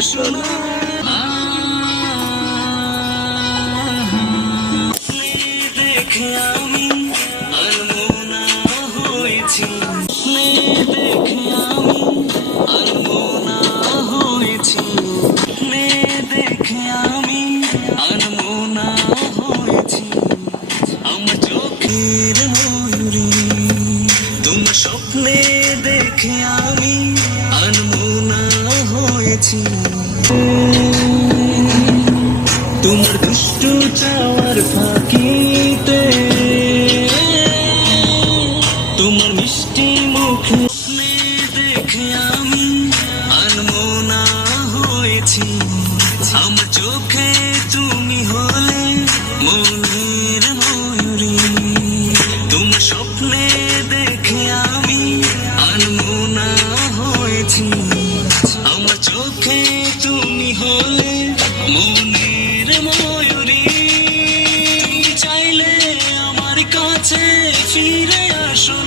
আসো না। দেখে আমি আনমনা হয়েছি, দেখে আমি আনমনা হয়েছি, দেখে আমি আনমনা হয়েছি। আমার চোখের ময়ূরী তোমার স্বপ্নে দেখে আমি আনমনা হয়েছি। তোমার দুষ্টু চাওয়ার ফাঁকিতে তোমার মিষ্টি মুখে দেখে আমি আনমনা হয়েছি। আমার চোখে তুমি হলে মনের ময়ূরী, তোমার স্বপ্নে দেখে আমি আনমনা হয়েছি। আমার চোখে তুমি হলে মনের ময়ূরী, তুমি চাইলে আমার কাছে ফিরে আসো।